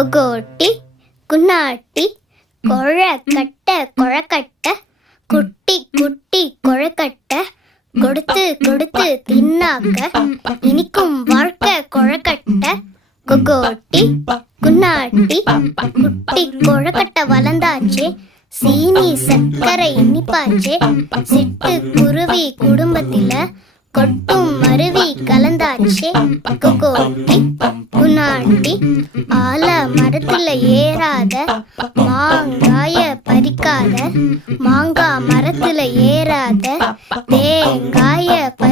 கொகோட்டி குன்னாட்டி கொழக்கட்டை கொழக்கட்டை குட்டி குட்டி கொழக்கட்டை கொடுத்து கொடுத்து தின்னாக்க இனிக்கும் வாழ்க்கை கொழக்கட்டை. கொகோட்டி குன்னாட்டி குட்டி கொழக்கட்டை வளர்ந்தாச்சே, சீனி சர்க்கரை இனிப்பாச்சே, சிட்டு குருவி குடும்பத்தில கொட்டும் மருவி கலந்தாச்சே. கொகோட்டி குன்னாட்டி ஆல மரத்துல ஏறாத மாங்காய பறிக்காத, மாங்காய் மரத்துல ஏறாத தேங்காய பறி